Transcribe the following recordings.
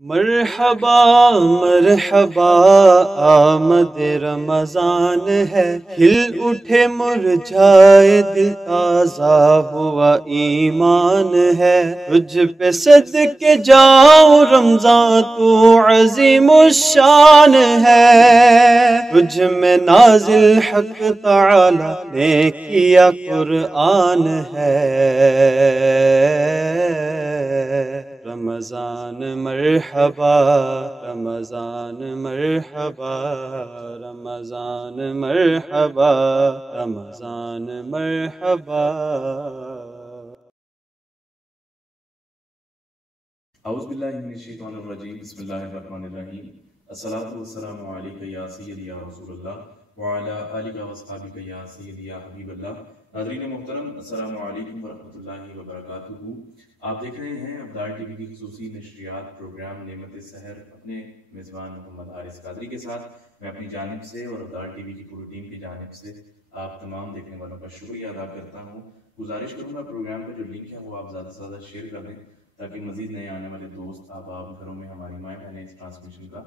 مرحبا مرحبا آمد رمضان ہے، کھل اٹھے مرجھائے دل، تازہ ہوا ایمان ہے۔ تجھ پہ صدقے جاؤں رمضان، تو عظیم الشان ہے۔ تجھ میں نازل حق تعالی نے کیا قرآن ہے۔ رمضان مرحبا رمضان مرحبا رمضان مرحبا رمضان مرحبا۔ اعوذ باللہ من الشیطان الرجیم، بسم اللہ الرحمن الرحیم۔ الصلاۃ والسلام علیک یا سیدی یا رسول اللہ وعلی آلک واصحابک یا سیدی یا حبیب اللہ۔ ناظرین محترم، السلام علیکم ورحمۃ اللہ وبرکاتہ۔ آپ دیکھ رہے ہیں ابدال ٹی وی کی خصوصی نشریات پروگرام نعمت سحر، اپنے میزبان محمد حارث قادری کے ساتھ۔ میں اپنی جانب سے اور ابدال ٹی وی کی پوری ٹیم کی جانب سے آپ تمام دیکھنے والوں کا شکریہ ادا کرتا ہوں۔ گزارش کروں گا پروگرام کا جو لنک ہے وہ آپ زیادہ سے زیادہ شیئر کر دیں، تاکہ مزید نئے آنے والے دوست احباب گھروں میں ہماری مائیں بہنیں اس ٹرانسمیشن کا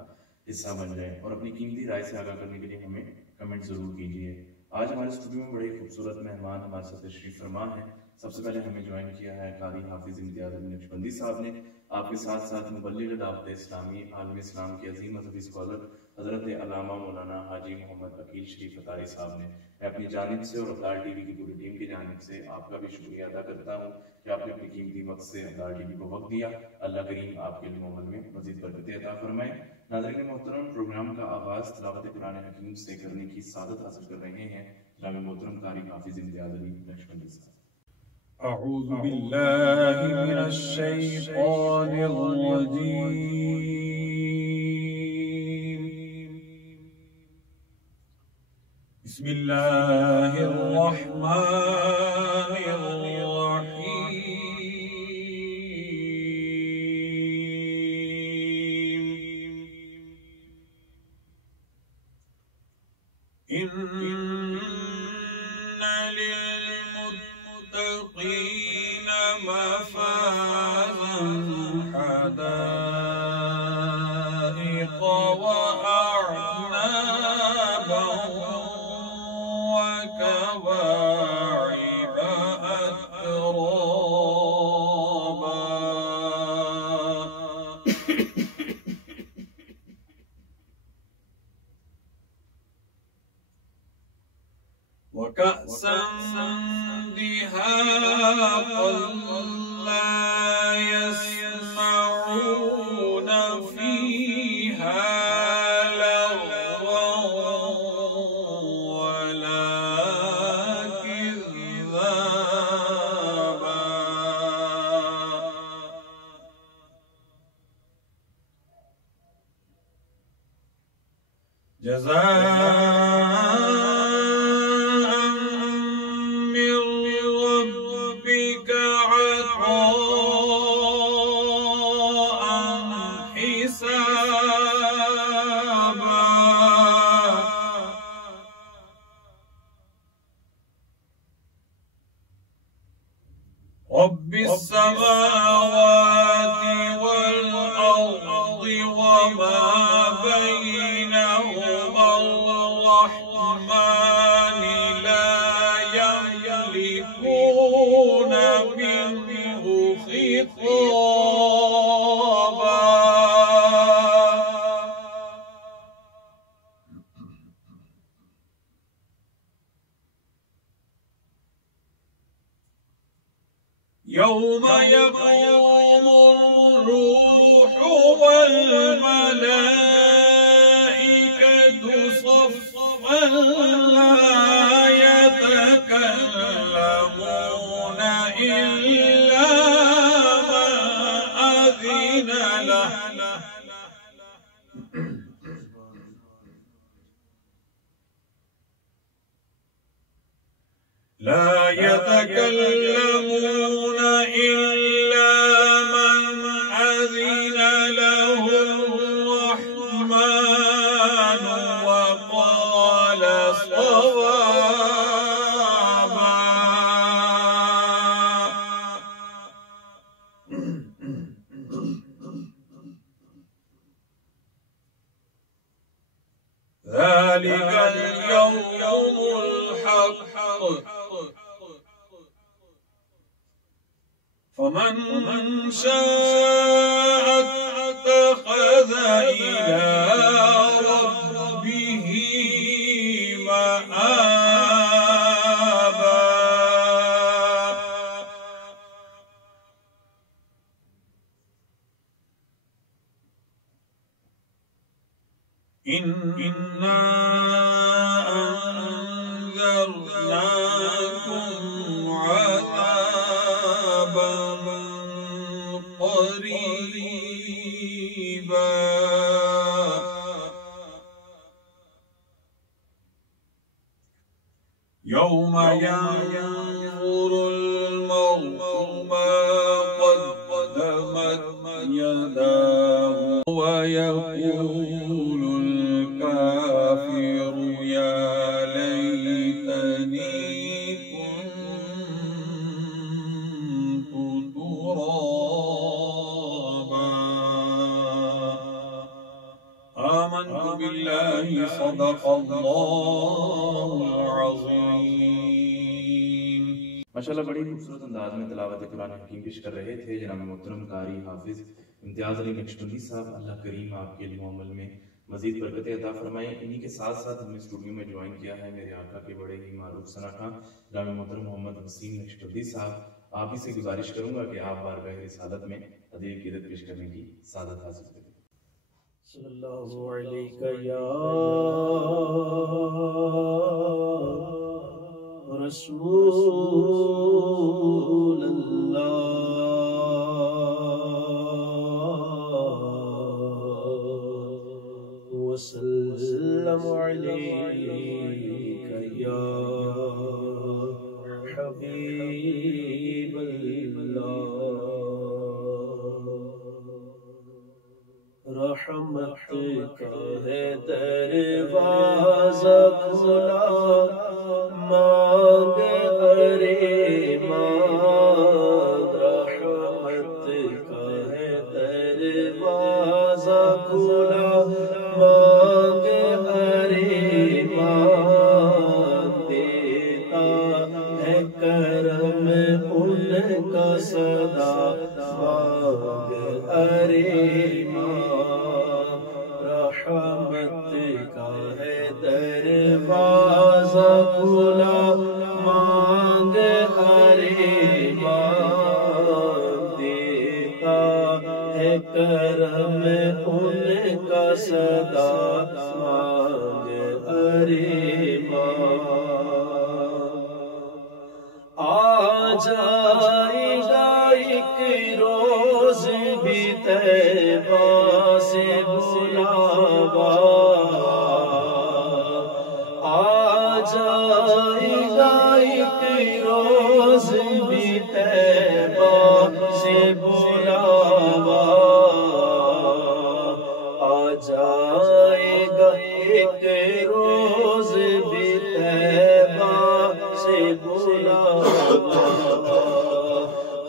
حصہ بن جائیں، اور اپنی قیمتی رائے سے آگاہ کرنے کے لیے ہمیں کمنٹ ضرور کیجیے۔ آج ہمارے اسٹوڈیو میں بڑے خوبصورت مہمان ہمارے ساتھ تشریف فرما ہیں۔ سب سے پہلے ہمیں جوائن کیا ہے قاری حافظ امتیاز علی نقشبندی صاحب نے، آپ کے ساتھ ساتھ مبلغ دعوت اسلامی، عالم اسلام کے عظیم مذہبی اسکالر حضرت علامہ مولانا حاجی محمد عقیل شریف اتاری صاحب نے۔ میں اپنی جانب سے اور ابدال ٹی وی کی پوری ٹیم کی جانب سے آپ کا بھی شکریہ ادا کرتا ہوں کہ آپ نے اپنی قیمتی وقت سے ابدال ٹی وی کو وقت دیا۔ اللہ کریم آپ کے علم و عمل میں مزید برکتیں عطا فرمائے۔ ناظرین محترم، پروگرام کا آغاز تلاوت قرآن حکیم سے کرنے کی سعادت حاصل کر رہے ہیں جناب محترم قاری حافظ امتیاز علی نقشبندی صاحب۔ اعوذ باللہ من الشیطان الرجیم، بسم اللہ الرحمن الرحیم۔ ان للمتقین مفازا حدائق وأعنابا وكواعب أترابا وكأسا دهاقا لا يسمعون فيها لغوا ولا كذابا جزاء من ربك عطاء حسابا رب السماوات والأرض وما بينهما الرحمن لا يملكون منه خطابا يوم يقوم الروح والملائكة صفا لا يتكلمون إلا من أذن له لا يتكلمون إلا من أذن له الرحمن وقال صوابا ذلك اليوم الحق فمن شاء اتخذ إلى ربه مآبا إنا أنذرناكم عذابا قريبا يوم ينظر المرء ما قدمت يداه ويقول الكافر يا ليتني كنت ترابا آمنت بالله صدق الله العظيم. ماشاءاللہ بڑی خوبصورت انداز میں تلاوت قرآن حکیم پیش کر رہے تھے جناب محترم قاری حافظ امتیاز علی نقشبندی صاحب. اللہ کریم آپ کے علم و عمل میں مزید برکتیں عطا فرمائیں. انہی کے ساتھ ساتھ ہمیں اسٹوڈیو میں جوائن کیا ہے میرے آقا کے بڑے ہی معروف ثناءخواں جناب محترم محمد وسیم نقشبندی صاحب. آپ ہی سے گزارش کروں گا کہ آپ بارگاہ رسالت میں ہدیہ عقیدت پیش کرنے کی سعادت حاصل کریں. صلی اللہ علیہ یا رسول اللہ وسلم علیک یا حبیب اللہ. رحمت کا ہے دروازہ کھلا مانگ ارے مانگ. رحمت کا ہے دروازہ کھلا مانگ ارے مانگ. دیتا ہے کرم ان کا صدا مانگ ارے رحمت کا ہے دروازہ کھلا مانگ ارے مانگ. دیتا ہے کرم ان کا صدا مانگ ارے مانگ. آ جائے گا ایک روز بھی طیبہ سے بلاوا. آ جائے گا ایک روز بھی طیبہ سے بلاوا. آ جائے گا ایک روز بھی طیبہ سے بلاوا.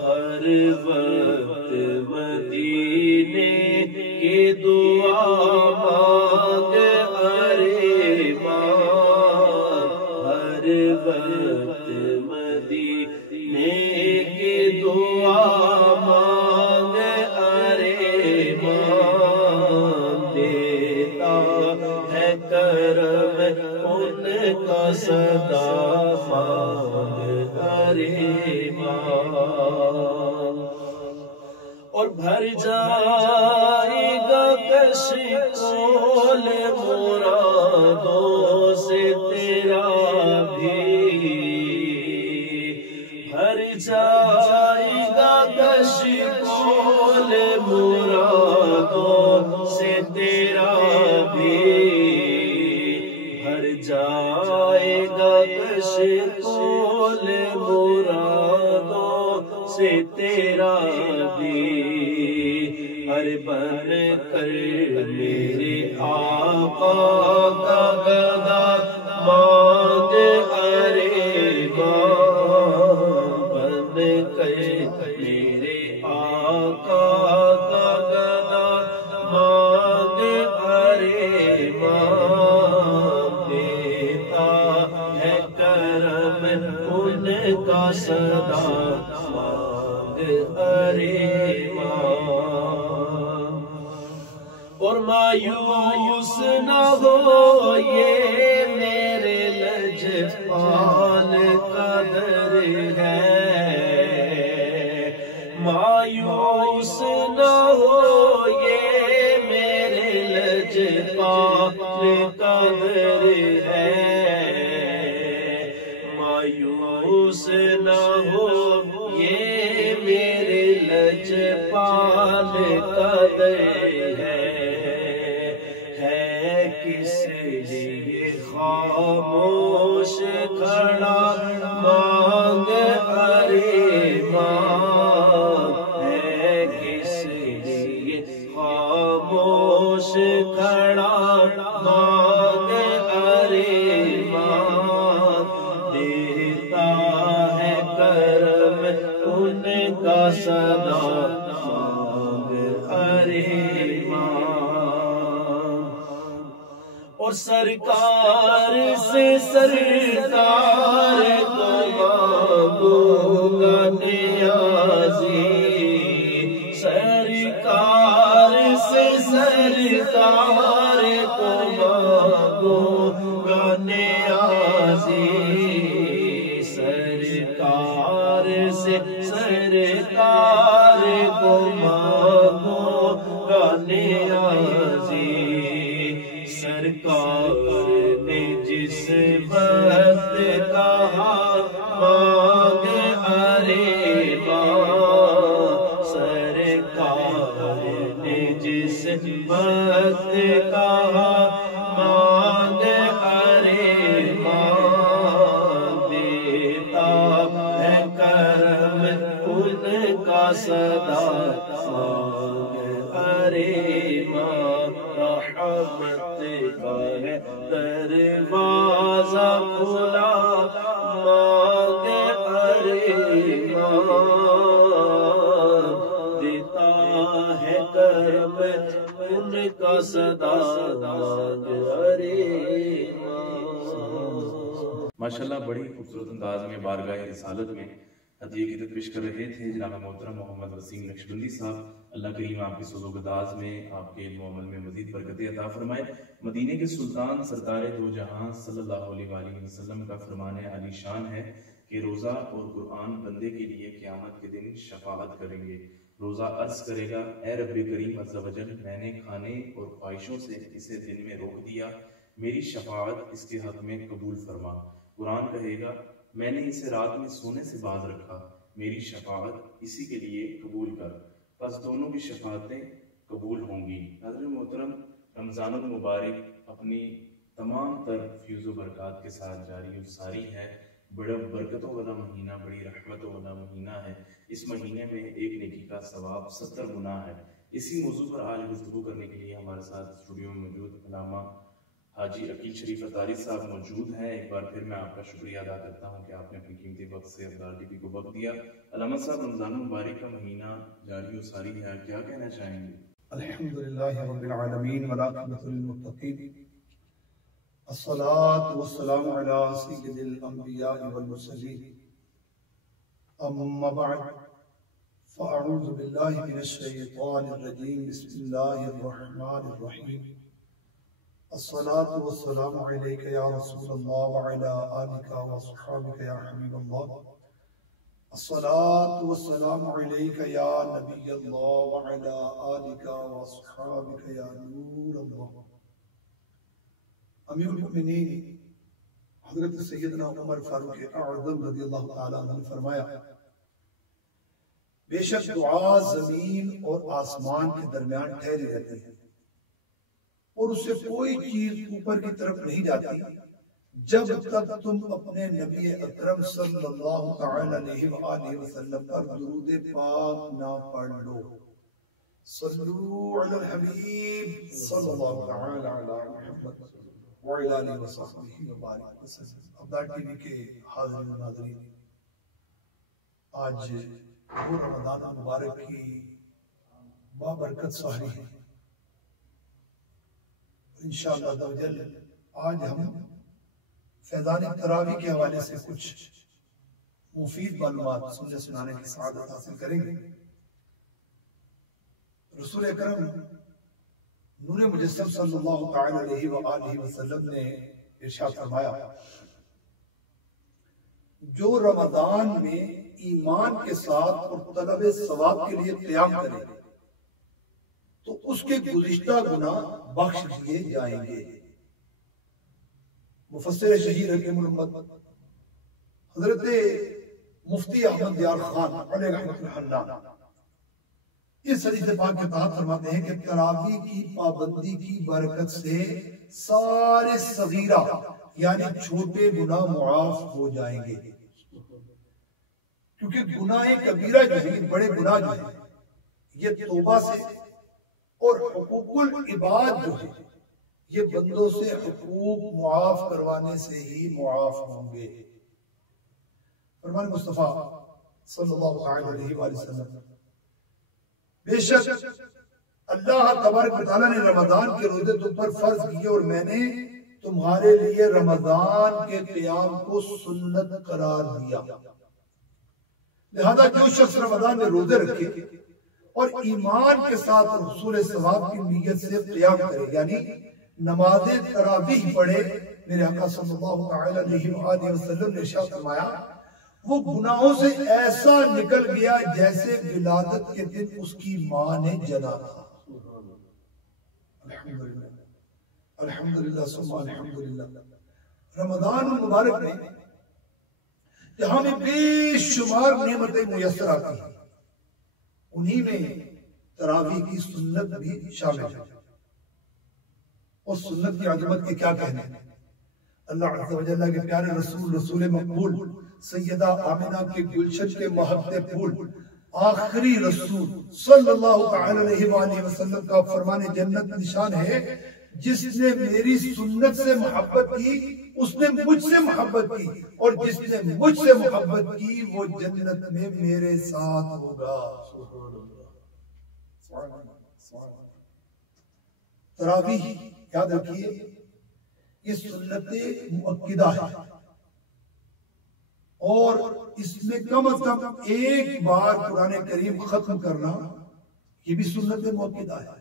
ہر وقت مدینے کی دعا مانگ ارے مانگ. ہر وقت مدینے کی دعا مانگ ارے مانگ. دیتا ہے کرم ان کا صدا مانگ ارے مانگ. اور بھر جائے گا کشکول مرادوں سے تیرا بھی. بھر جائے گا کشکول مرادوں سے تیرا بھی. بھر جائے گا کشکول مرادوں سے تیرا بھی. ہر بن کر میرے آقا کا گدا مانگ ارے مانگ. بن کر میرے آقا کا گدا مانگ ارے مانگ. صدا مانگ ارے ماں، اور مایوس نہ ہو یہ میرے لجپال کا در ہے، مایوس نہ ہو یہ میرے لجپال کا در ہے، مایوس نہ ہو یہ میرے لجپال کا در ہے کس لیے خاموش کھڑا مانگ ارے ماں، ہے کس لیے خاموش کھڑا مانگ ارے ماں، دیتا ہے کرم ان کا صدا مانگ ارے ماں، اور سرکار سے سرکار کو مانگو گا نیازی، سرکار سے سرکار کو مانگو گا نیازی، سرکار سے سرکار کو مانگو گا نیازی، سرکار نے جس وقت کہا مانگ ارے ماں، سرکار نے جس وقت کہا مانگ ارے ماں، دیتا ہے کرم ان کا صدا مانگ ارے ماں، رحمت کا ہے دروازہ کھلا مانگ ارے ماں، دیتا ہے کرم ان کا صدا مانگ ارے ماں۔ ماشاءاللہ بڑی خوبصورت انداز میں بارگاہ رسالت میں ہدیے کی پیش کر رہے تھے جناب محترم محمد وسیم نقشبندی صاحب۔ اللہ کریم آپ کے سوز و گداز میں، آپ کے علم و عمل میں مزید برکتیں عطا فرمائے۔ مدینے کے سلطان سرکار دو جہاں صلی اللہ علیہ وآلہ وسلم کا فرمان عالی شان ہے کہ روزہ اور قرآن بندے کے لیے قیامت کے دن شفاعت کریں گے۔ روزہ عرض کرے گا، اے رب کریم عز و جل، میں نے کھانے اور خواہشوں سے اسے دن میں روک دیا، میری شفاعت اس کے حق میں قبول فرما۔ قرآن کہے گا، میں نے اسے رات میں سونے سے باز رکھا، میری شفاعت اسی کے لیے قبول کر۔ پس دونوں کی شفاعتیں قبول ہوں گی۔ حضرت محترم، رمضان المبارک اپنی تمام تر فیوز و برکات کے ساتھ جاری و ساری ہے۔ بڑا برکتوں والا مہینہ، بڑی رحمتوں والا مہینہ ہے۔ اس مہینے میں ایک نیکی کا ثواب 70 گنا ہے۔ اسی موضوع پر آج گفتگو کرنے کے لیے ہمارے ساتھ اسٹوڈیو میں موجود علامہ حاجی عقیل شریف اطاری صاحب موجود ہیں۔ ایک بار پھر میں آپ کا شکریہ ادا کرتا ہوں کہ آپ نے اپنی قیمتی وقت سے افطار ٹی وی کو وقت دیا۔ علامہ صاحب، رمضان المبارک کا مہینہ جاری و ساری ہے، کیا کہنا چاہیں گے؟ الحمدللہ رب العالمین والعاقبۃ للمتقین، الصلاۃ والسلام علی سید الانبیاء والمرسلین، اما بعد فاعوذ باللہ من الشیطان الرجیم، بسم اللہ الرحمن الرحیم، الصلاۃ والسلام علیک یا رسول اللہ وعلی آلک واصحابک یا حبیب اللہ، الصلاۃ والسلام علیک یا نبی اللہ وعلی آلک واصحابک یا نور اللہ۔ امیر المؤمنین حضرت سیدنا عمر فاروق اعظم رضی اللہ تعالیٰ عنہ نے فرمایا، بے شک دعا زمین اور آسمان کے درمیان ٹھہری رہتی ہے اور اس سے کوئی چیز اوپر کی طرف نہیں جاتی جب تک تم اپنے نبی اکرم صلی اللہ تعالی علیہ وآلہ وسلم پر درود پاک نہ پڑھ لو۔ صلو علی الحبیب صلی اللہ تعالی علی محمد وعلی آلہ وصحبہ وبارک وسلم۔ افطار ٹی وی کے حاضرین و ناظرین، آج وہ رمضان مبارک کی بابرکت سحری ہے۔ انشاءاللہ آج ہم فیضان تراویح کے حوالے سے کچھ مفید معلومات سننے سنانے کی سعادت حاصل کریں گے۔ رسول اکرم نور مجسم صلی اللہ تعالی علیہ وآلہ وسلم نے ارشاد فرمایا، جو رمضان میں ایمان کے ساتھ اور طلب ثواب کے لیے قیام کرے تو اس کے گزشتہ گناہ بخش دیے جائیں گے۔ مفسر شہید حکیم الامت حضرت مفتی احمد دیار خان علیہ رحمۃ الحنان اس حدیث پاک کے تحت فرماتے ہیں کہ تراویح کی پابندی کی برکت سے سارے صغیرہ یعنی چھوٹے گناہ معاف ہو جائیں گے، کیونکہ گناہ کبیرہ جو ہے، بڑے گناہ جو ہے، یہ توبہ سے اور حقوق العباد جو ہے یہ بندوں سے حقوق معاف کروانے سے ہی معاف ہوں گے۔ فرمان مصطفیٰ صلی اللہ علیہ وآلہ وسلم، بے شک اللہ تبارک و تعالیٰ نے رمضان کے روزے تم پر فرض کیے اور میں نے تمہارے لیے رمضان کے قیام کو سنت قرار دیا، لہذا جو شخص رمضان میں روزے رکھے اور ایمان کے ساتھ حصول ثواب کی نیت سے قیام کرے یعنی نماز تراویح پڑھے، میرے آقا صلی اللہ علیہ وآلہ وسلم نے ارشاد فرمایا وہ گناہوں سے ایسا نکل گیا جیسے ولادت کے دن اس کی ماں نے جنا تھا۔ الحمدللہ الحمدللہ ثم الحمدللہ۔ رمضان المبارک میں جہاں میں بے شمار نعمتیں میسر آتی ہیں، انہی میں تراویح کی سنت بھی شامل ہے، اور سنت کی عظمت کے کیا کہنے ہیں۔ اللہ عز و جل کے پیارے رسول، رسول مقبول، سیدہ آمنہ کے گلشن کے مہکتے پھول، آخری رسول صلی اللہ علیہ وآلہ وسلم کا فرمان جنت نشان ہے، جس نے میری سنت سے محبت کی اس نے مجھ سے محبت کی، اور جس نے مجھ سے محبت کی وہ جنت میں میرے ساتھ ہوگا۔ تراویح یاد رکھیے یہ سنت مؤکدہ ہے، اور اس میں کم از کم ایک بار قرآن کریم ختم کرنا یہ بھی سنت مؤکدہ ہے۔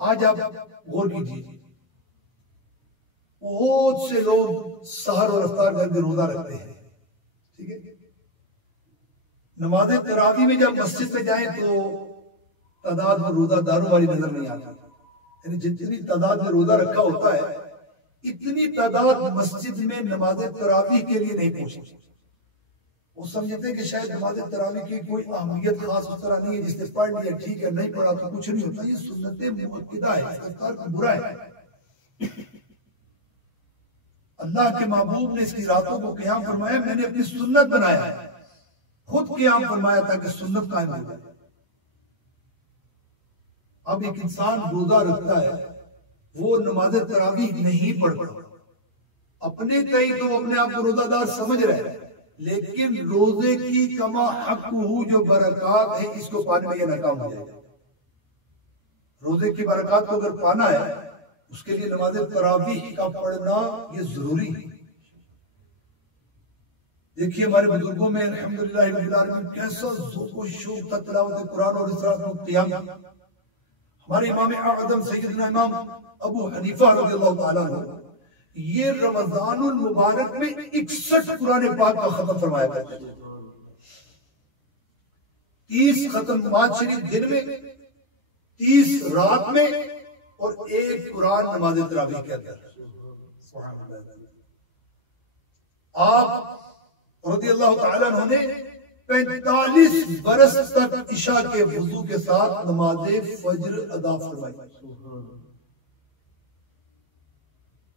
آج آپ غور کیجیے، بہت سے لوگ سحر اور افطار کر کے روزہ رکھتے ہیں، ٹھیک ہے، نماز تراویح میں جب مسجد میں جائیں تو تعداد میں روزہ داروں والی نظر نہیں آتی، یعنی جتنی تعداد میں روزہ رکھا ہوتا ہے اتنی تعداد مسجد میں نماز تراویح کے لیے نہیں پہنچتی۔ وہ سمجھتے ہیں کہ شاید نماز تراویح کی کوئی اہمیت خاص اس طرح نہیں ہے، جس نے پڑھ لیا ٹھیک ہے، نہیں پڑھا تو کچھ نہیں ہوتا۔ یہ سنت مؤکدہ ہے، اس کا برا ہے۔ اللہ کے محبوب نے اس کی راتوں کو قیام فرمایا، میں نے اپنی سنت بنایا ہے، خود قیام فرمایا تاکہ سنت قائم ہو جائے۔ اب ایک انسان روزہ رکھتا ہے، وہ نماز تراویح نہیں پڑھتا، اپنے تئیں تو اپنے آپ کو روزہ دار سمجھ رہے ہیں، لیکن روزے کی کما حق جو برکات ہے اس کو پانے میں یہ ناکام ہو جائے گا۔ روزے کی برکات کو اگر پانا ہے اس کے لیے نماز تراویح کا پڑھنا یہ ضروری ہے۔ دیکھیے ہمارے بزرگوں میں الحمدللہ رب العالمین کیسا ذوق و شوق تھا تلاوت قرآن اور اس طرح قیام۔ ہمارے امام اعظم سیدنا امام ابو حنیفہ رضی اللہ تعالیٰ عنہ یہ رمضان المبارک میں 61 قرآن پاک کا ختم فرمایا کرتے تھے، 30 ختم نماز شریف دن میں، 30 رات میں، اور 1 قرآن نماز تراویح کے اندر۔ آپ رضی اللہ تعالیٰ عنہ نے 45 برس تک عشاء کے وضو کے ساتھ نماز فجر ادا فرمائی۔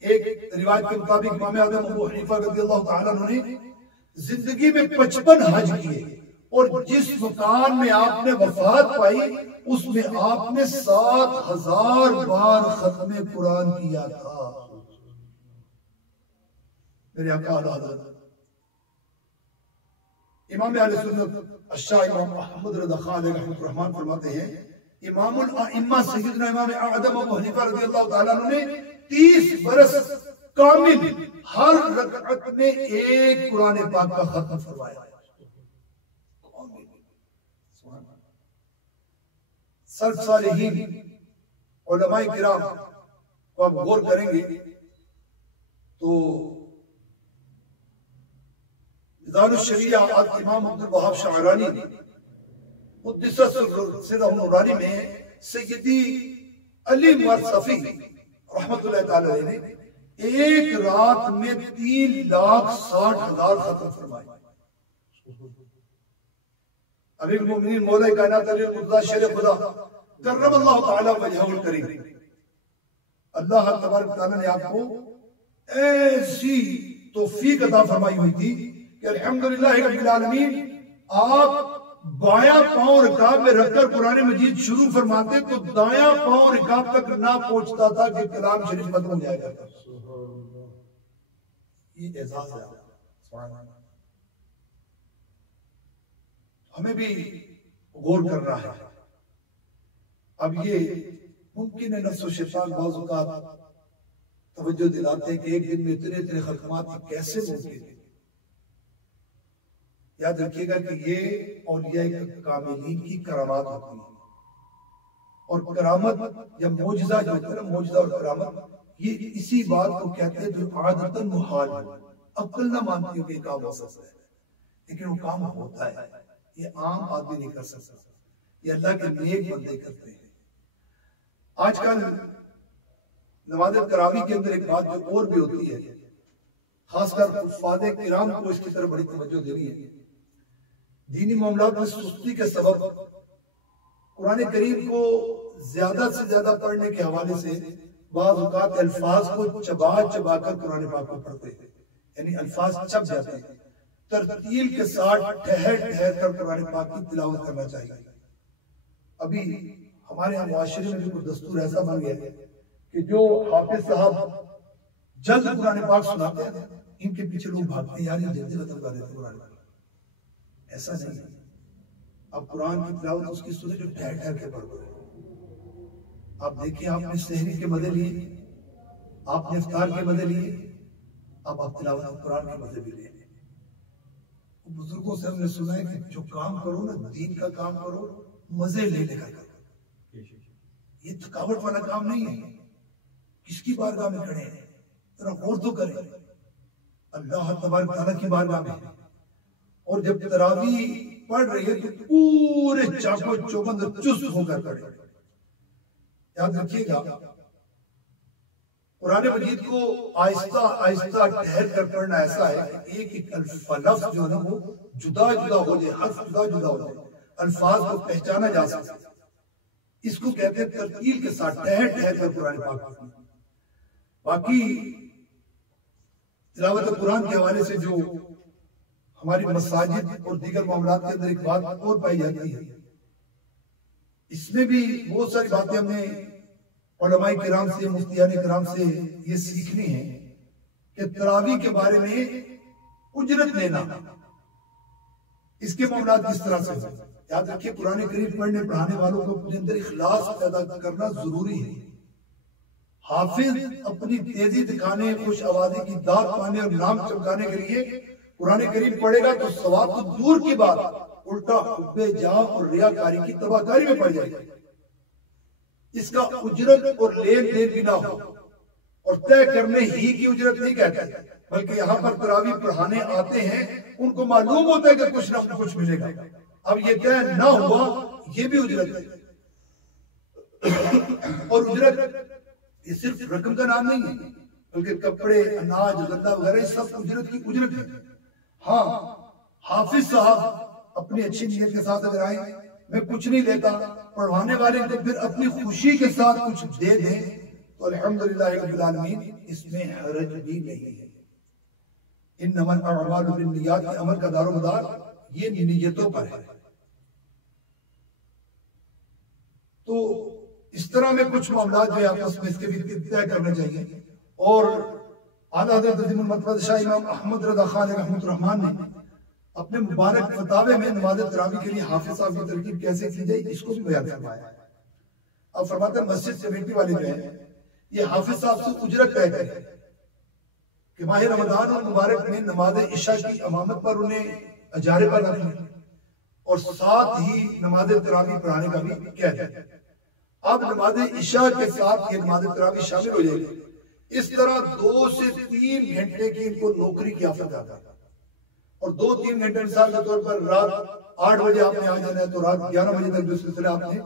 ایک روایت کے مطابق امام اعظم ابو حنیفہ رضی اللہ تعالیٰ عنہ نے زندگی میں 55 حج کیے، اور جس مکان میں آپ نے وفات پائی اس میں آپ نے 7000 بار ختم قرآن کیا تھا۔ میرے آقا حضرت امام اہل سنت الشاہ امام محمد رضا خان علیہ رحمۃ الرحمن فرماتے ہیں، امام الائمہ سیدنا امام اعظم ابو حنیفہ رضی اللہ تعالیٰ عنہ نے 30 برس کامل ہر رکعت میں ایک قرآن پاک کا ختم فرمایا. سلف صالحین علماء کرام کو آپ غور کریں گے تو مدار الشریعہ امام عبد الوہاب شعرانی قدس سرہ نورانی میں سیدی علی مرصفی رحمت اللہ تعالی علیہ نے ایک رات میں 3,60,000 ختم فرمائے. امیر المومنین مولا کائنات علی المرتضی شیر خدا کرم اللہ تعالی وجہہ الکریم، اللہ تبارک تعالی نے آپ کو ایسی توفیق عطا فرمائی ہوئی تھی کہ الحمدللہ رب العالمین آپ بایاں پاؤں رکاب میں رکھ کر قرآن مجید شروع فرماتے تو دایاں پاؤں رکاب تک نہ پہنچتا تھا کہ کلام شریف ختم ہو جائے گا. یہ اعزاز ہے. ہمیں بھی غور کرنا ہے. اب یہ ممکن ہے نفس و شیطان بعض اوقات توجہ دلاتے ہیں کہ ایک دن میں اتنے ختمات کیسے ممکن ہے. یاد رکھیے گا کہ یہ اولیاء کاملین کی کرامات ہوتی ہیں، اور کرامت یا معجزہ جو ہوتا ہے، معجزہ اور کرامت یہ اسی بات کو کہتے ہیں جو عادتاً محال ہے، عقل نہ مانتی ہو کہ یہ کام ہو سکتا ہے، لیکن وہ کام ہوتا ہے. یہ عام آدمی نہیں کر سکتا، یہ اللہ کے نیک بندے کرتے ہیں. آج کل نماز تراویح کے اندر ایک بات جو اور بھی ہوتی ہے، خاص کر حفاظ کرام کو اس کی طرف بڑی توجہ دینی ہے. دینی معاملات میں سستی کے سبب قرآن کریم کو زیادہ سے زیادہ پڑھنے کے حوالے سے بعض اوقات الفاظ کو چبا چبا کر قرآن پاک کو پڑھتے ہیں، یعنی الفاظ چب جاتے ہیں. ترتیل کے ساتھ ٹھہر ٹھہر کر قرآن پاک کی تلاوت کرنا چاہیے. ابھی ہمارے یہاں معاشرے میں بھی کوئی دستور ایسا بن گیا ہے کہ جو حافظ صاحب جلد قرآن پاک سناتے ہیں ان کے پیچھے لوگ بھاگتے ہیں، یار یہ جلدی ختم کر دیتے قرآن پاک. ایسا نہیں ہے. اب قرآن کی تلاوت اس کی سنیں جو ٹھہر ٹھہر کے پڑھتے ہیں. آپ دیکھیں، آپ نے سحری کے مزے لیے، آپ نے افطار کے مزے لیے، اب آپ تلاوت قرآن کے مزے بھی لیں. بزرگوں سے ہم نے سنا ہے کہ جو کام کرو نا، دین کا کام کرو، مزے لے لے کر کرو. یہ تھکاوٹ والا کام نہیں ہے. کس کی بارگاہ میں کھڑے ہیں؟ ذرا غور تو کریں. اللہ تبارک تعالیٰ کی بارگاہ میں. اور جب تراویح پڑھ رہی ہے تو پورے چاقو چوبند چست ہو کر پڑھے. یاد رکھیے گا، قرآن مجید کو آہستہ آہستہ ٹھہر کر پڑھنا ایسا ہے کہ ایک ایک لفظ جو ہے نا وہ جدا جدا ہو جائے، حرف جدا جدا ہو جائے، الفاظ کو پہچانا جا سکے. اس کو کہتے ہیں ترتیل کے ساتھ ٹھہر ٹھہر کر قرآن پاک پڑھنا. باقی تلاوت قرآن کے حوالے سے جو ہماری مساجد اور دیگر معاملات کے اندر ایک بات اور پائی جاتی ہے، اس میں بھی بہت ساری باتیں ہم نے علماء کرام سے، مفتیان کرام سے یہ سیکھنی ہے کہ تراویح کے بارے میں اجرت لینا، اس کے معاملات کس طرح سے. یاد رکھیے، قرآن کریم پڑھنے پڑھانے والوں کو اپنے اندر اخلاص پیدا کرنا ضروری ہے. حافظ اپنی تیزی دکھانے، خوش آوازی کی داد پانے اور نام چمکانے کے لیے قرآن کریم پڑھے گا تو ثواب تو دور کی بات، الٹا حب جاہ اور ریاکاری کی تباہ کاری میں پڑ جائے گا. اس کا اجرت اور لین دین بھی نہ ہو، اور طے کرنے ہی کی اجرت نہیں کہتے، بلکہ یہاں پر تراویح پڑھانے آتے ہیں، ان کو معلوم ہوتا ہے کہ کچھ نہ کچھ ملے گا. اب یہ طے نہ ہوا، یہ بھی اجرت ہے. اور اجرت یہ صرف رقم کا نام نہیں ہے، بلکہ کپڑے، اناج، غلہ وغیرہ یہ سب اجرت کی اجرت ہے. ہاں، حافظ صاحب اپنی اچھی نیت کے ساتھ اگر آئیں، میں کچھ نہیں لیتا، پڑھوانے والے کو پھر اپنی خوشی کے ساتھ کچھ دے دیں تو الحمدللہ رب العالمین اس میں حرج بھی نہیں ہے. انما الاعمال بالنیات کے عمل کا دار و مدار یہ نیتوں پر ہے. تو اس طرح میں کچھ معاملات جو آپس میں اس کے بھی طے کرنے چاہیے. اور اعلیٰ حضرت عظیم المرتبہ شاہ امام احمد رضا خان رحمۃ الرحمان نے اپنے مبارک فتاوے میں نماز تراویح کے لیے حافظ صاحب کی ترکیب کیسے کی جائے اس کو بھی بیان فرمایا ہے. اب فرماتے ہیں مسجد کمیٹی والے جو ہیں یہ حافظ صاحب سے اجرت طے کریں کہ ماہ رمضان المبارک میں نماز عشاء کی امامت پر انہیں اجارے پر رکھ لیں اور ساتھ ہی نماز تراویح پڑھانے کا بھی کہہ دیں۔ اب نماز عشاء کے ساتھ یہ نماز تراویح شامل ہو جائے گی۔ اس طرح 2 سے 3 گھنٹے کی ان کو نوکری کی آفت آتا ہے، اور 2-3 گھنٹے مثال کے طور پر رات 8 بجے آپ نے آ جانا ہے تو رات 11 بجے تک جو سلسلہ آپ نے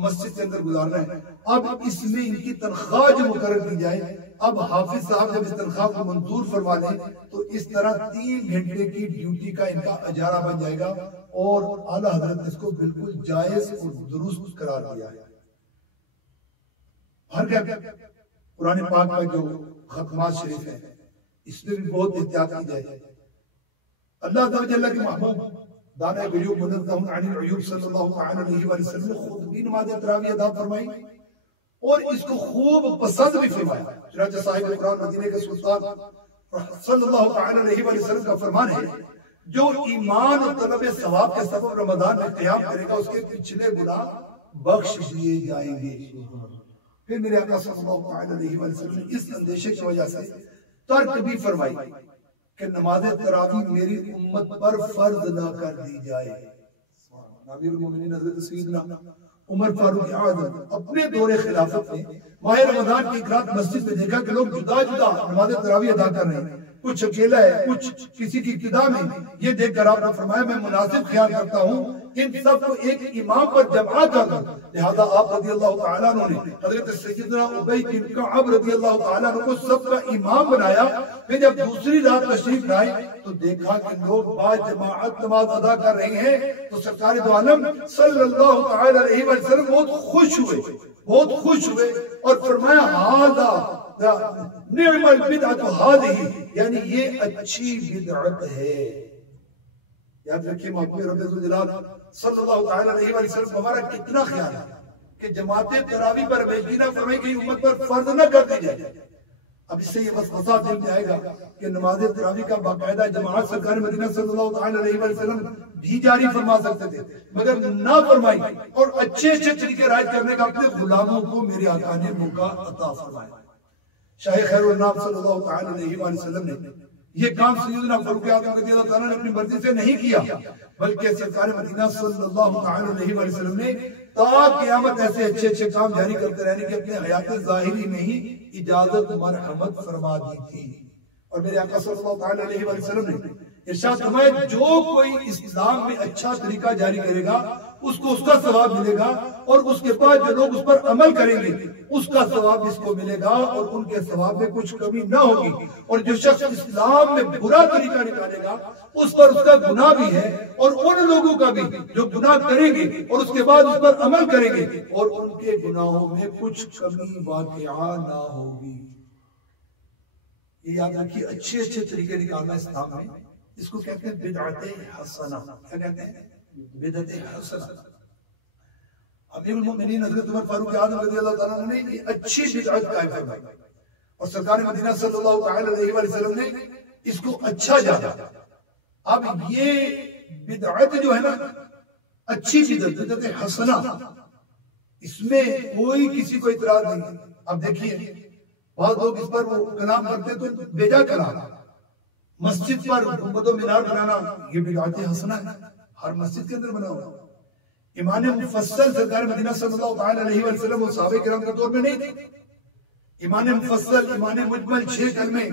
مسجد کے اندر گزارنا ہے۔ اب اس میں ان کی تنخواہ جو مقرر کی جائے، اب حافظ صاحب جب اس تنخواہ کو منظور فرما لیں تو اس طرح 3 گھنٹے کی ڈیوٹی کا ان کا اجارہ بن جائے گا، اور اعلیٰ حضرت اس کو بالکل جائز اور درست قرار دیا ہے۔ ہر کیا قرآن پاک میں جو ختمات شریف ہیں اس میں بھی بہت احتیاط کی جائے۔ اللہ عز و جل کے محبوب دانا غیوب منزہ عن العیوب صلی اللہ علیہ وسلم نے خود بھی نماز تراویح ادا فرمائی اور اس کو خوب پسند بھی فرمایا۔ چنانچہ صاحب قرآن مدینے کے سلطان صلی اللہ علیہ وسلم کا فرمان ہے، جو ایمان اور طلب ثواب کے سبب رمضان میں قیام کرے گا اس کے پچھلے گناہ بخش دیے جائیں گے۔ پھر میرے آقا صلی اللہ علیہ وسلم نے اس اندیشے کی وجہ سے ترک بھی فرمائی کہ نماز تراویح میری امت پر فرض نہ کر دی جائے۔ امیر المومنین حضرت سیدنا عمر فاروق اعظم اپنے دور خلافت میں ماہ رمضان کی ایک رات مسجد میں دیکھا کہ لوگ جدا جدا نماز تراویح ادا کر رہے ہیں، کچھ اکیلا ہے، کچھ کسی کی ابتدا میں۔ یہ دیکھ کر آپ نے فرمایا میں مناسب خیال کرتا ہوں ان سب کو ایک امام پر جمع کر دوں، لہذا آپ رضی اللہ تعالیٰ عنہ نے حضرت سیدنا ابی بن کعب رضی اللہ تعالیٰ عنہ کو سب کا امام بنایا۔ پھر جب دوسری رات تشریف لائے تو دیکھا کہ لوگ با جماعت نماز ادا کر رہے ہیں، تو سرکار دو عالم صلی اللہ تعالیٰ علیہ وسلم بہت خوش ہوئے اور فرمایا ھذا نعم البدعۃ ھذہ، یعنی یہ اچھی بدعت ہے۔ یاد رکھیے محبوب رب الجلال صلی اللہ تعالیٰ علیہ وسلم ہمارا کتنا خیال ہے کہ جماعت تراویح پر بیچینہ فرمائی کہ امت پر فرض نہ کر دی جائے۔ اب اس سے یہ وسوسہ دل میں آئے گا کہ نماز تراویح کا باقاعدہ جماعت سرکار مدینہ صلی اللہ تعالیٰ علیہ وسلم بھی جاری فرما سکتے تھے، مگر نہ فرمائی، اور اچھے طریقے رائج کرنے کا اپنے غلاموں کو میرے آقا نے موقع عطا فرمایا۔ شاہ خیر النام صلی اللہ تعالیٰ علیہ وسلم نے یہ کام سیدنا فاروق اعظم رضی اللہ تعالیٰ نے اپنی مرضی سے نہیں کیا، بلکہ سرکار مدینہ صلی اللہ علیہ وسلم نے تا قیامت ایسے اچھے کام جاری کرتے رہنے کی اپنے حیات ظاہری میں ہی اجازت مرحمت فرما دی تھی۔ اور میرے آقا صلی اللہ علیہ وسلم نے ارشاد فرمایا جو کوئی اسلام میں اچھا طریقہ جاری کرے گا اس کو اس کا ثواب ملے گا، اور اس کے بعد جو لوگ اس پر عمل کریں گے اس کا ثواب اس کو ملے گا، اور ان کے ثواب میں کچھ کمی نہ ہوگی۔ اور جو شخص اسلام میں برا طریقہ نکالے گا اس پر اس کا گناہ بھی ہے، اور ان لوگوں کا بھی جو گناہ کریں گے اور اس کے بعد اس پر عمل کریں گے، اور ان کے گناہوں میں کچھ کمی واقعہ نہ ہوگی۔ یہ یاد رکھیے، اچھے طریقے نکالنا اسلام میں، اس کو کہتے ہیں بدعت حسنہ۔ کیا کہتے ہیں؟ بدعت حسنہ۔ امیر المومنین حضرت عمر فاروق اعظم رضی اللہ تعالیٰ عنہ نے یہ اچھی بدعت قائم فرمائی، اور سرکار مدینہ صلی اللہ تعالیٰ علیہ وسلم نے اس کو اچھا جانا۔ اب یہ بدعت جو ہے نا، اچھی بدعت حسنہ، اس میں کوئی کسی کو اعتراض نہیں۔ اب دیکھیے بعض لوگ اس پر وہ کلام کرتے تو بیجا کلام، مسجد پر گنبد و مینار بنانا یہ بدعت حسنہ ہے، ہر مسجد کے اندر بنا ہوا۔ امام مفصل سرکار مدینہ صلی اللہ تعالیٰ علیہ وسلم اور صحابہ کرام کے دور میں نہیں تھے۔ امام مفصل، امام مجمل 6 کلمے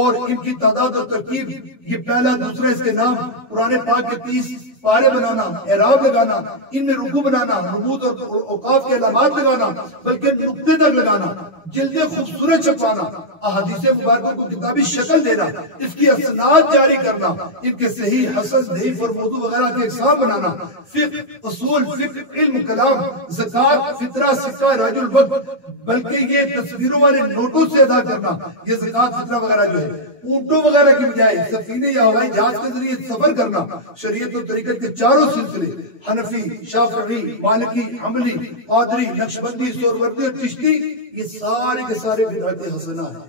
اور ان کی تعداد و ترکیب، یہ پہلا دوسرا اس کے نام، قرآن پاک کے 30 پارے بنانا، اعراب لگانا، ان میں رکوع بنانا، ربوط اور اوقاف کے علامات لگانا، بلکہ نقطے تک لگانا، جلدیں خوبصورت چھپانا، احادیث مبارکہ کو کتابی شکل دینا، اس کی اسناد جاری کرنا، ان کے صحیح، حسن، ضعیف اور موضوع وغیرہ کے اقسام بنانا، فقہ، اصول، فقہ، علم، کلام، زکوٰۃ، فطرہ، سکہ، راج الوقت، بلکہ یہ تصویروں والے نوٹوں سے ادا کرنا، یہ زکوٰۃ، فطرہ وغیرہ جو ہے، اونٹوں وغیرہ کی بجائے سفینے یا ہوائی جہاز کے ذریعے سفر کرنا، شریعت و طریقت کے چاروں سلسلے، حنفی، شافعی، مالکی، حنبلی، قادری، نقشبندی، سہروردی اور چشتی، یہ سارے کے سارے بدعت حسنہ ہیں۔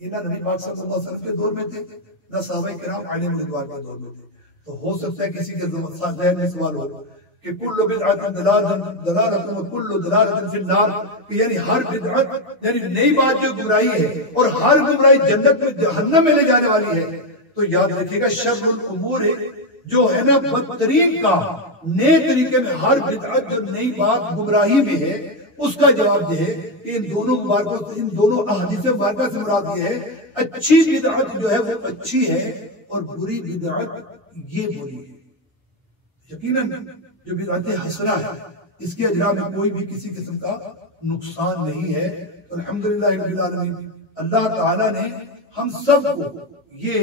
یہ نہ نبی پاک صلی اللہ علیہ وسلم کے دور میں تھے، نہ صحابہ کرام علیہم رضوان کے دور میں تھے۔ تو ہو سکتا ہے کسی کے ذہن میں سوال ہو کہ کل بدعت دلالت و کل دلالت فی النار، کہ یعنی ہر بدعت یعنی نئی بات جو گمراہی ہے اور ہر گمراہی جنت میں جہنم میں لے جانے والی ہے. تو یاد رکھیے گا شر الامور ہے جو ہے نا بدترین کام، نئے طریقے میں ہر بدعت جو نئی بات گمراہی میں ہے اس کا جواب یہ ہے کہ ان دونوں مبارکوں ان دونوں احادیث مبارکہ سے مراد یہ ہے اچھی بدعت جو ہے وہ اچھی ہے اور بری بدعت یہ بری ہے. یقیناً جو بدعت حسنہ ہے اس کے اجرا میں کوئی بھی کسی قسم کا نقصان نہیں ہے. الحمدللہ رب العالمین، اللہ تعالیٰ نے ہم سب کو یہ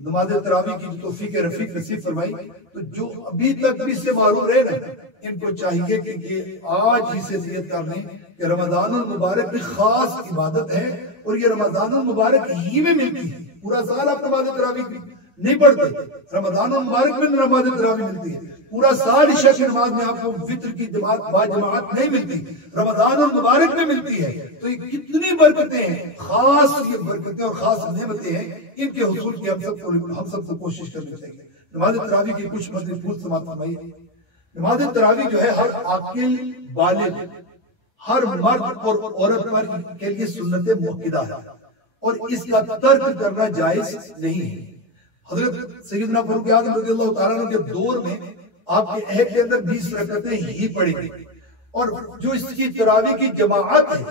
نماز تراویح کی جو توفیق رفیق نصیب فرمائی، تو جو ابھی تک بھی اس سے معروف رہے نا ان کو چاہیے کہ یہ آج ہی سے نیت کر لیں کہ رمضان المبارک بھی خاص عبادت ہے اور یہ رمضان المبارک ہی میں ملتی ہے. پورا سال آپ نماز تراویح نہیں پڑھتے، رمضان المبارک میں نماز تراویح ملتی ہے. پورا سال عشاء کی نماز میں آپ کو وطر کی جماعت با جماعت نہیں ملتی، رمضان المبارک میں ملتی ہے. تو یہ کتنی برکتیں ہیں، خاص یہ برکتیں اور خاص نعمتیں ہیں، ان کے حصول کی ہم سب کو کوشش کرنی چاہیے. نماز تراویح کی کچھ مطلب سماعت فرمائیے. نماز تراویح جو ہے ہر عاقل بالغ، ہر مرد اور عورت پر کے لیے سنت مؤکدہ ہے اور اس کا ترک کرنا جائز نہیں ہے. حضرت سیدنا فاروق اعظم رضی اللہ تعالیٰ عنہ کے دور میں آپ کے عہد کے اندر 20 رکعتیں ہی پڑھی گئی، اور جو اس کی تراویح کی جماعت ہے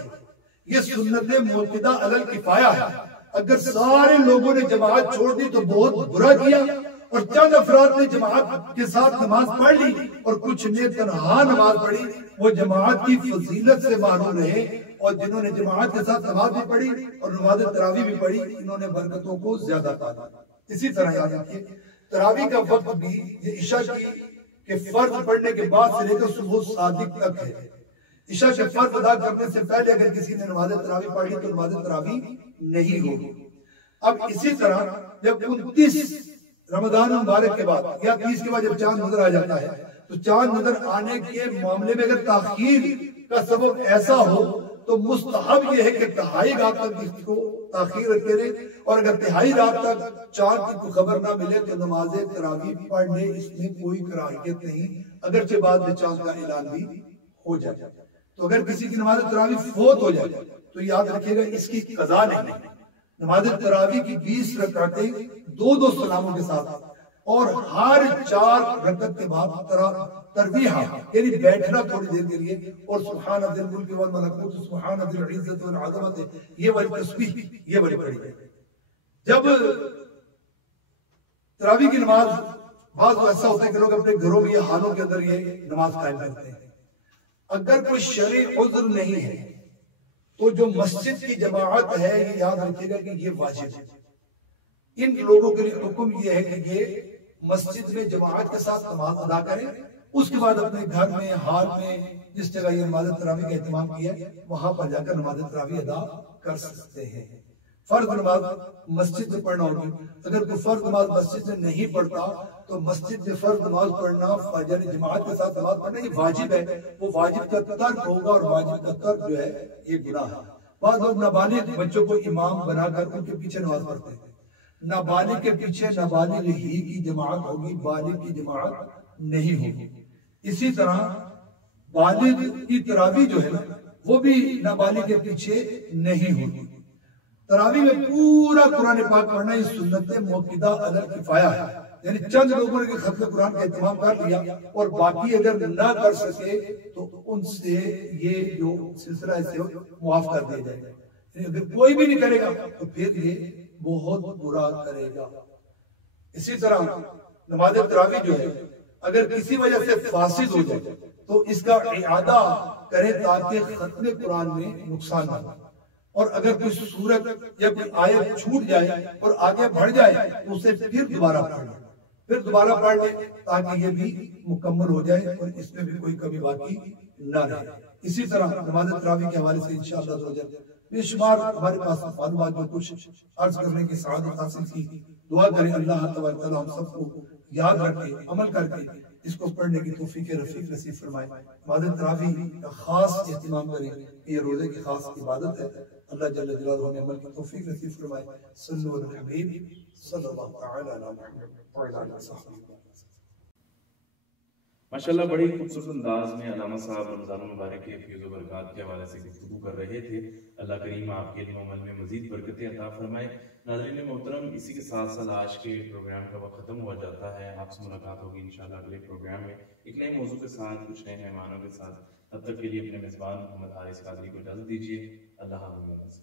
یہ سنت مؤکدہ علی الکفایہ ہے. اگر سارے لوگوں نے جماعت چھوڑ دی تو بہت برا کیا، اور چند افراد نے جماعت کے ساتھ نماز پڑھ لی اور کچھ نے تنہا نماز پڑھی، وہ جماعت کی فضیلت سے محروم رہے. اور جنہوں نے جماعت کے ساتھ نماز بھی پڑھی اور نماز تراویح بھی پڑھی انہوں نے برکتوں کو زیادہ پایا. اسی طرح یاد رکھیے تراویح کا وقت بھی یہ عشاء کے فرض پڑھنے کے بعد سے لے کر صبح صادق تک ہے. عشاء کے فرض ادا کرنے سے پہلے اگر کسی نے نماز تراویح پڑھی تو نماز تراویح نہیں ہوگی. اب اسی طرح جب 29 رمضان مبارک کے بعد یا 30 کے بعد جب چاند نظر آ جاتا ہے تو چاند نظر آنے کے معاملے میں اگر تاخیر کا سبب ایسا ہو تو مستحب یہ ہے کہ تہائی رات تک اس کو تاخیر رکھتے رہے، اور اگر تہائی رات تک چاند کی خبر نہ ملے تو نماز تراویح پڑھنے اس میں کوئی کراہیت نہیں، اگرچہ بعد میں چاند کا اعلان بھی ہو جائے. تو اگر کسی کی نماز تراویح فوت ہو جائے تو یاد رکھیے گا اس کی قضا نہیں. نماز تراویح کی 20 رکعتیں 2 سلاموں کے ساتھ اور ہر 4 رکعت کے بعد ترویح یعنی بیٹھنا تھوڑی دیر کے لیے، اور سبحان ذی الملک والملکوت سبحان ذی العزت والعظمت یہ والی تسبیح یہ والی پڑھی جائے. جب تراویح کی نماز بعض ایسا ہوتا ہے کہ لوگ اپنے گھروں میں یہ حالوں کے اندر یہ نماز قائم کرتے ہیں. اگر کوئی شرعی عذر نہیں ہے تو جو مسجد کی جماعت ہے یہ یاد رکھیے گا کہ یہ واجب ہے. ان لوگوں کے لیے حکم یہ ہے کہ یہ مسجد میں جماعت کے ساتھ نماز ادا کریں، اس کے بعد اپنے گھر میں ہال میں جس جگہ یہ نماز تراویح کا اہتمام کیا ہے وہاں پر جا کر نماز تراویح ادا کر سکتے ہیں. فرض نماز مسجد میں پڑھنا ہوگی. اگر کوئی فرض نماز مسجد میں نہیں پڑھتا تو مسجد میں فرض نماز پڑھنا یعنی جماعت کے ساتھ نماز پڑھنا یہ واجب ہے، وہ واجب کا ترک ہوگا اور واجب کا ترک جو ہے یہ گناہ ہے. بعض لوگ نابالغ بچوں کو امام بنا کر ان کے پیچھے نماز پڑھتے ہیں. نابالغ کے پیچھے نابالغ ہی کی جماعت ہوگی، بالغ کی جماعت نہیں ہوگی. اسی طرح بالغ کی تراویح جو ہے نا وہ بھی نابالغ کے پیچھے نہیں ہوگی. تراویح میں پورا قرآن پاک پڑھنا یہ سنت مؤکدہ علی الکفایہ ہے، یعنی چند لوگوں نے ختم قرآن کا اہتمام کر لیا اور باقی اگر نہ کر سکے تو ان سے یہ جو سلسلہ ہے اسے معاف کر دیا جائے گا. اگر کوئی بھی نہیں کرے گا تو پھر یہ بہت برا کرے گا. اسی طرح نماز تراویح جو ہے اگر کسی وجہ سے فاسد ہو جائے تو اس کا اعادہ کرے تاکہ ختم قرآن میں نقصان نہ ہو. اور اگر کوئی سورت یا کوئی آیت چھوٹ جائے اور آگے بڑھ جائے تو اسے پھر دوبارہ پڑھ لے تاکہ یہ بھی مکمل ہو جائے اور اس میں بھی کوئی کمی باقی نہ رہے. اسی طرح نماز تراویح کے حوالے سے انشاءاللہ بے شمار ہمارے پاس معلومات میں کچھ عرض کرنے کی سعادت حاصل کی. دعا کریں اللہ تبارک تعالیٰ ہم سب کو یاد رکھے، عمل کر کے اس کو پڑھنے کی توفیق رفیق نصیب فرمائے. نماز تراویح کا خاص اہتمام کریں، یہ روزے کی خاص عبادت ہے. اللہ جل جلالہ ہمیں عمل کی توفیق نصیب فرمائے. صلو علی الحبیب صلی اللہ تعالی علی محمد وعلی آلہ وصحبہ. ماشاءاللہ بڑے ہی خوبصورت انداز میں علامہ صاحب رمضان المبارک کے فیض و برکات کے حوالے سے گفتگو کر رہے تھے. اللہ کریم آپ کے علم و عمل میں مزید برکتیں عطا فرمائے. ناظرین محترم، اسی کے ساتھ ساتھ آج کے پروگرام کا وقت ختم ہوا جاتا ہے. آپ سے ملاقات ہوگی انشاءاللہ اگلے پروگرام میں ایک نئے موضوع کے ساتھ، کچھ نئے مہمانوں کے ساتھ. تب تک کے لیے اپنے میزبان محمد حارث قادری کو اجازت دیجیے. اللہ حافظ.